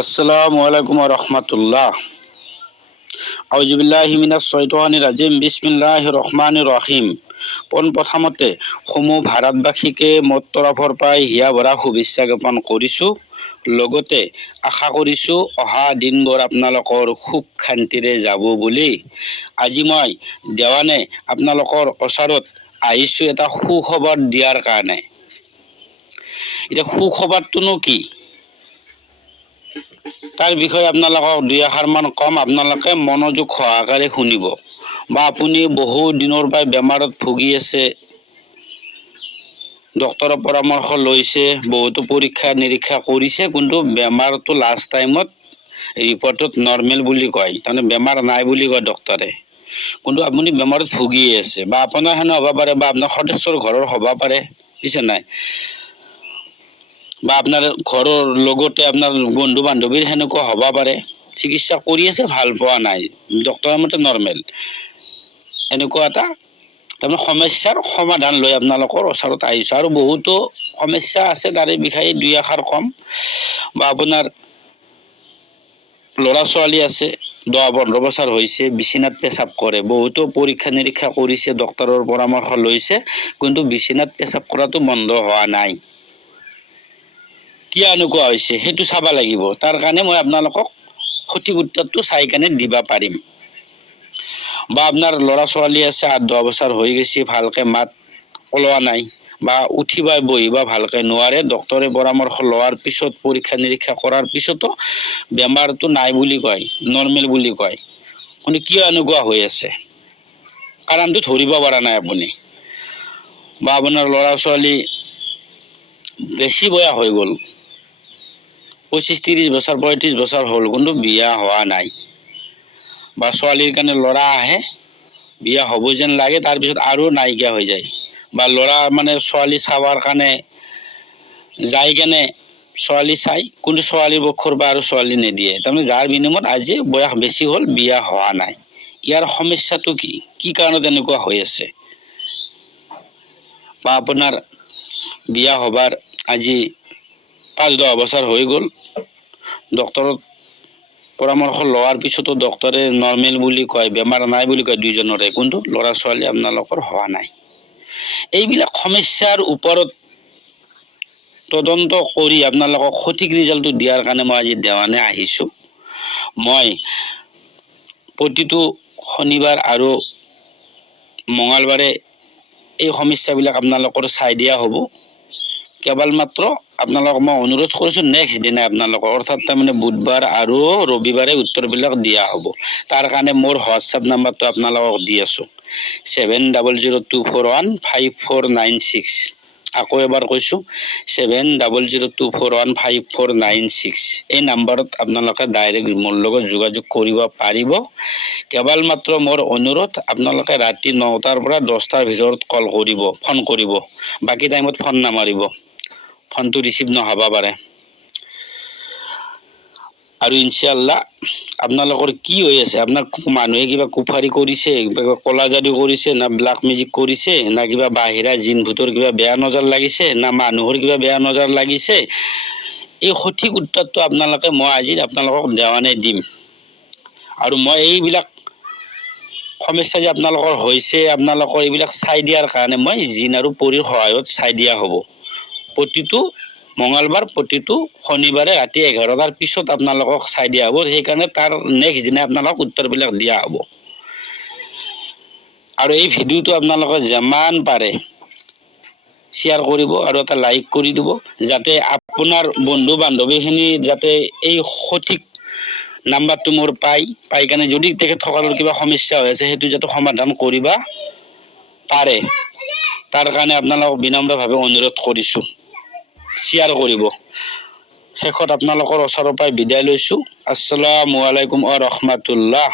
আসসালামু আলাইকুম ওয়া ৰাহমাতুল্লাহ। আউযু বিল্লাহি মিনাশ শাইতানিৰ ৰাজিম। বিসমিল্লাহিৰ ৰহমানিৰ ৰহিম। প্ৰথমতে সমূহ ভাৰতবাসীকে মোৰ তৰফৰ পৰাই হিয়া ভৰা শুভেচ্ছা জ্ঞাপন কৰিছোঁ। লগতে আশা কৰিছোঁ অহা দিনবোৰ আপোনালোকৰ সুখ শান্তিৰে যাব বুলি। আজি মই দেৱানে আপোনালোকৰ ওচৰত আহিছোঁ এটা সুখবৰ দিয়াৰ কাৰণে। এতিয়া সুখবৰটোনো কি তাৰ বিষয়ে আপোনালোকক দুই এষাৰমান কম, আপোনালোকে মনোযোগ সহকাৰে শুনিব। বা আপুনি বহু দিনৰ পৰা বেমাৰত ভুগি আছে, ডক্তৰৰ পৰামৰ্শ লৈছে, বহুতো পৰীক্ষা নিৰীক্ষা কৰিছে, কিন্তু বেমাৰটো লাষ্ট টাইমত ৰিপৰ্টত নৰ্মেল বুলি কয়, তাৰমানে বেমাৰ নাই বুলি কয় ডক্তৰে। কিন্তু আপুনি বেমাৰত ভুগিয়ে আছে, বা আপোনাৰ হেনে হ'ব পাৰে, বা আপোনাৰ সদস্যৰ ঘৰৰ হ'ব পাৰে, বুজিছে নাই, বা আপোনাৰ ঘৰৰ লগতে আপোনাৰ বন্ধু বান্ধৱীৰ সেনেকুৱা হ'ব পাৰে। চিকিৎসা কৰি আছে, ভাল পোৱা নাই, ডক্তৰৰ মতে নৰ্মেল, এনেকুৱা এটা তাৰমানে সমস্যাৰ সমাধান লৈ আপোনালোকৰ ওচৰত আহিছোঁ। আৰু বহুতো সমস্যা আছে, তাৰে বিষয়ে দুই এষাৰ কম। বা আপোনাৰ ল'ৰা ছোৱালী আছে, 10-15 বছৰ হৈছে, বিচনাত পেচাব কৰে, বহুতো পৰীক্ষা নিৰীক্ষা কৰিছে, ডক্তৰৰ পৰামৰ্শ লৈছে, কিন্তু বিচনাত পেচাব কৰাটো বন্ধ হোৱা নাই। কিয় এনেকুৱা হৈছে সেইটো চাব লাগিব। তাৰ কাৰণে মই আপোনালোকক সঠিক উত্তৰটো চাই কেনে দিব পাৰিম। বা আপোনাৰ ল'ৰা ছোৱালী আছে, 8-10 বছৰ হৈ গৈছে, ভালকে মাত ওলোৱা নাই, বা উঠিবা বহিবা ভালকে নোৱাৰে, ডক্তৰে পৰামৰ্শ লোৱাৰ পিছত পৰীক্ষা নিৰীক্ষা কৰাৰ পিছতো বেমাৰটো নাই বুলি কয়, নৰ্মেল বুলি কয়, কিন্তু কিয় এনেকুৱা হৈ আছে কাৰণটো ধৰিব পৰা নাই আপুনি। বা আপোনাৰ ল'ৰা ছোৱালী বেছি বয়স হৈ গ'ল, 25-30 বছৰ 35 বছৰ হ'ল, কিন্তু বিয়া হোৱা নাই। বা ছোৱালীৰ কাৰণে ল'ৰা আহে, বিয়া হ'ব যেন লাগে, তাৰপিছত আৰু নাইকিয়া হৈ যায়। বা ল'ৰা মানে ছোৱালী চাবৰ কাৰণে যাই কেনে ছোৱালী চাই, কিন্তু ছোৱালীৰ পক্ষৰ পৰা আৰু ছোৱালী নিদিয়ে, তাৰমানে যাৰ বিনিময়ত আজি বয়স বেছি হ'ল, বিয়া হোৱা নাই। ইয়াৰ সমস্যাটো কি কাৰণত এনেকুৱা হৈ আছে? বা আপোনাৰ বিয়া হবাৰ আজি 5-10 বছৰ হৈ গ'ল, ডক্তৰৰ পৰামৰ্শ লোৱাৰ পিছতো ডক্তৰে নৰ্মেল বুলি কয়, বেমাৰ নাই বুলি কয় দুইজনৰে, কিন্তু ল'ৰা ছোৱালী আপোনালোকৰ হোৱা নাই। এইবিলাক সমস্যাৰ ওপৰত তদন্ত কৰি আপোনালোকক সঠিক ৰিজাল্টটো দিয়াৰ কাৰণে মই আজি দেৱানে আহিছোঁ। মই প্ৰতিটো শনিবাৰ আৰু মঙলবাৰে এই সমস্যাবিলাক আপোনালোকৰ চাই দিয়া হ'ব। কেৱল মাত্ৰ আপোনালোকক মই অনুৰোধ কৰিছোঁ, নেক্সট দিনা আপোনালোকৰ অৰ্থাৎ তাৰমানে বুধবাৰ আৰু ৰবিবাৰে উত্তৰবিলাক দিয়া হ'ব। তাৰ কাৰণে মোৰ হোৱাটছআপ নাম্বাৰটো আপোনালোকক দি আছোঁ, 7002415496। আকৌ এবাৰ কৈছোঁ, 7002415496। এই নাম্বাৰত আপোনালোকে ডাইৰেক্ট মোৰ লগত যোগাযোগ কৰিব পাৰিব। কেৱল মাত্ৰ মোৰ অনুৰোধ, আপোনালোকে ৰাতি 9টাৰ পৰা 10টাৰ ভিতৰত কল কৰিব, ফোন কৰিব, বাকী টাইমত ফোন নামাৰিব, ফোনটো ৰিচিভ নহ'ব পাৰে। আৰু ইনশাআল্লাহ আপোনালোকৰ কি হৈ আছে, আপোনাক মানুহে কিবা কুফাৰী কৰিছে, কিবা কলাজাদু কৰিছে, না ব্লাক মেজিক কৰিছে, না কিবা বাহিৰা জিন ভূতৰ কিবা বেয়া নজৰ লাগিছে, না মানুহৰ কিবা বেয়া নজৰ লাগিছে, এই সঠিক উত্তৰটো আপোনালোকে মই আজি আপোনালোকক দেৱানে দিম। আৰু মই এইবিলাক সমস্যা যে আপোনালোকৰ হৈছে, আপোনালোকৰ এইবিলাক চাই দিয়াৰ কাৰণে মই জিন আৰু পৰীৰ সহায়ত চাই দিয়া হ'ব। প্ৰতিটো মঙলবাৰ, প্ৰতিটো শনিবাৰে ৰাতি 11টাৰ পিছত আপোনালোকক চাই দিয়া হ'ব। সেইকাৰণে তাৰ নেক্সট দিনা আপোনালোকক উত্তৰবিলাক দিয়া হ'ব। আৰু এই ভিডিঅ'টো আপোনালোকে যিমান পাৰে শ্বেয়াৰ কৰিব আৰু এটা লাইক কৰি দিব, যাতে আপোনাৰ বন্ধু বান্ধৱীখিনি যাতে এই সঠিক নাম্বাৰটো মোৰ পাই কেনে যদি তেখেতসকলৰ কিবা সমস্যা হৈ আছে সেইটো যাতে সমাধান কৰিবা পাৰে, তাৰ কাৰণে আপোনালোকক বিনম্ৰভাৱে অনুৰোধ কৰিছোঁ, শ্বেয়াৰ কৰিব। শেষত আপোনালোকৰ ওচৰৰ পৰাই বিদায় লৈছোঁ। আসসালামু আলাইকুম ওয়া ৰাহমাতুল্লাহ।